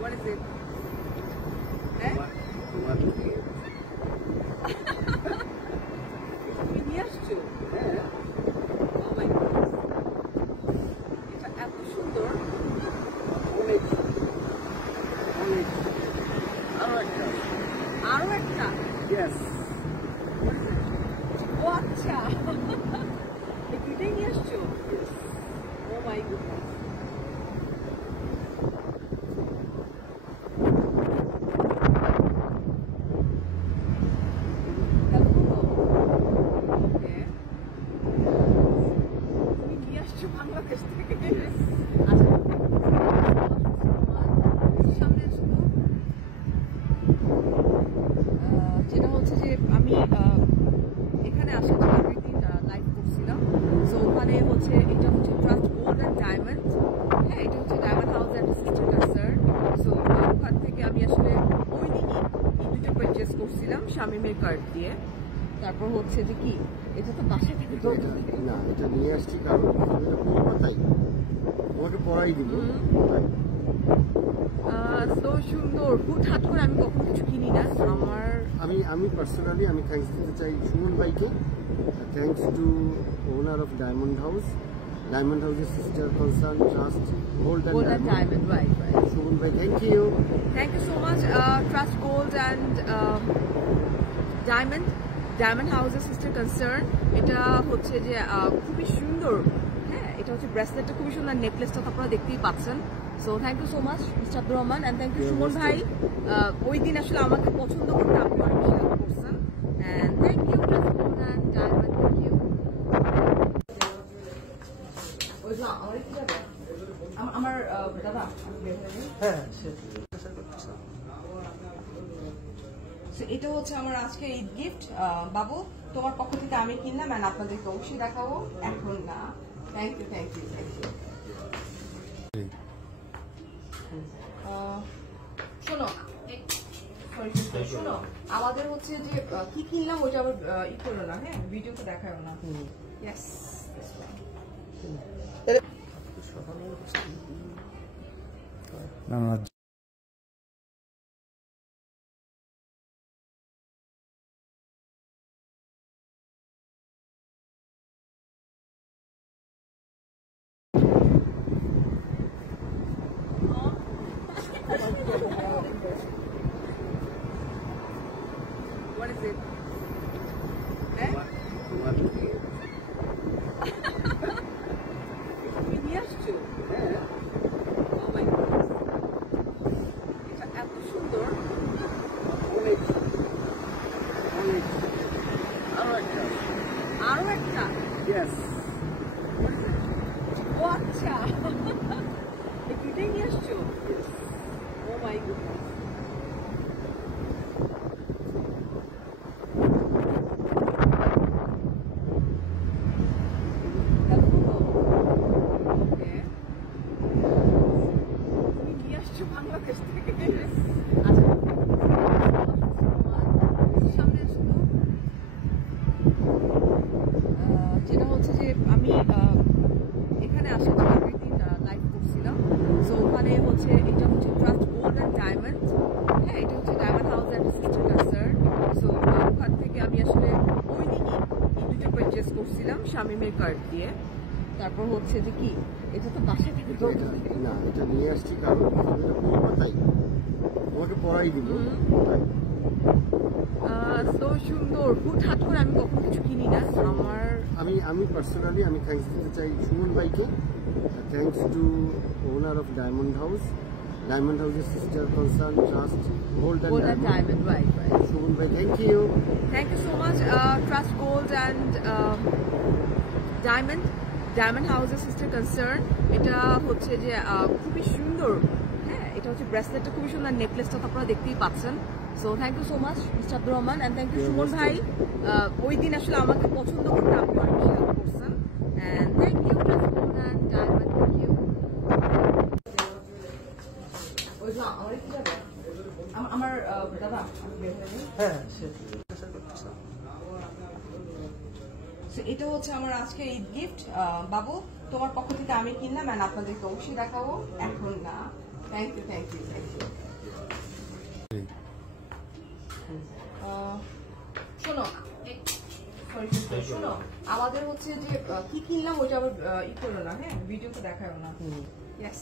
What is it? তুমি নিয়ে আসছো? Oh my goodness. এটা এত সুন্দর। আরো একটা? Yes. ও আচ্ছা। এই দুইটাই নিয়ে আসছো? Oh my goodness. বাংলাদেশ থেকে সামনে যেটা হচ্ছে যে আমি এখানে আসার জন্য আগের দিন লাইভ করছিলাম। সো ওখানে হচ্ছে এটা হচ্ছে ট্রাস্ট গোল্ড অ্যান্ড ডায়মন্ড। হ্যাঁ, এটা হচ্ছে diamond house and sister concern. So ওখান থেকে আমি আসলে ওই দিনই এই দুটো পারচেস করছিলাম শামিমের কার্ড দিয়ে। তারপর হচ্ছে যে কি এটা তো বাসা থেকে না, এটা নিয়ে আসছি কারণ কলকাতায় তোমাকে পড়াই দিব। তো সুন্দর হুটহাট করে আমি কখনো কিছু কিনি না। আমি পার্সোনালি আমি থ্যাঙ্কস দিতে চাই সুমন ভাইকে। Thanks to owner of diamond হাউসের sister concern trust gold and diamond. Right. Suman ভাই, thank you so much. Trust gold and diamond হাউসের সিস্টার কনসার্ন। এটা হচ্ছে যে খুবই সুন্দর। হ্যাঁ, এটা হচ্ছে ব্রেসলেটটা খুবই সুন্দর, নেকলেসটা তো আপনারা দেখতেই পাচ্ছেন। So thank you so much mister Abdur Rahman and thank you Suman ভাই। ওই দিন আসলে আমাকে পছন্দ করতে আপনি অনেক বেশি হেল্প করছেন। And thank you Trust gold and Diamond. Thank you. আমার দাদা হ্যাঁ, এটা হচ্ছে আমার আজকে ঈদ গিফট। বাবু, তোমার পক্ষ থেকে আমি কিনলাম এন্ড আপনাদেরকে অবশ্যই দেখাবো। এখন না, থ্যাংক ইউ। শোনো, আমাদের হচ্ছে যে কি কিনলাম ওইটা আবার ই করো না, হ্যাঁ, ভিডিওতে দেখাও না। ইয়েস, না What is it? তুমি নিয়ে আসছো? Oh my goodness. এটা এত সুন্দর। আরো একটা? Yes. ও আচ্ছা। এই দুইটাই নিয়ে আসছো? Oh my goodness. বাংলাদেশ থেকে সামনে যেটা হচ্ছে যে আমি এখানে আসার জন্য আগের দিন লাইভ করছিলাম। সো ওখানে হচ্ছে এটা হচ্ছে ট্রাস্ট গোল্ড অ্যান্ড ডায়মন্ড। হ্যাঁ, এটা হচ্ছে diamond house and sister concern. So ওখান থেকে আমি আসলে ওই দিনই এই দুটো পারচেস করছিলাম শামিমের কার্ড দিয়ে। তারপর হচ্ছে যে কি এটা তো বাসা থেকে না, এটা নিয়ে আসছি কারণ কলকাতায় তোমাকে পড়াই দিব। তো সুন্দর হুটহাট করে আমি কখনো কিছু কিনি না। আমি পার্সোনালি আমি থ্যাঙ্কস দিতে চাই সুমন ভাইকে। Thanks to owner of diamond হাউসের sister concern trust gold and diamond. Right. Suman ভাই, thank you so much. Trust gold and diamond হাউসের সিস্টার কনসার্ন। এটা হচ্ছে যে খুবই সুন্দর। হ্যাঁ, এটা হচ্ছে ব্রেসলেটটা খুবই সুন্দর, নেকলেসটা তো আপনারা দেখতেই পাচ্ছেন। So thank you so much mister Abdur Rahman and thank you Suman ভাই। ওই দিন আসলে আমাকে পছন্দ করতে আপনি অনেক বেশি হেল্প করছেন। And thank you Trust gold and Diamond. Thank you. আমার দাদা হ্যাঁ, সো এটা হচ্ছে আমার আজকে ঈদ গিফট। বাবু তোমার পক্ষ থেকে আমি কিনলাম, এন্ড আপনাদেরকে অবশ্যই দেখাবো এখন না। Thank you thank you thank you. শোনো শোনো, আমাদের হচ্ছে যে কি কিনলাম ওইটা আবার ই করো না, হ্যাঁ ভিডিওতে দেখাও না। ইয়েস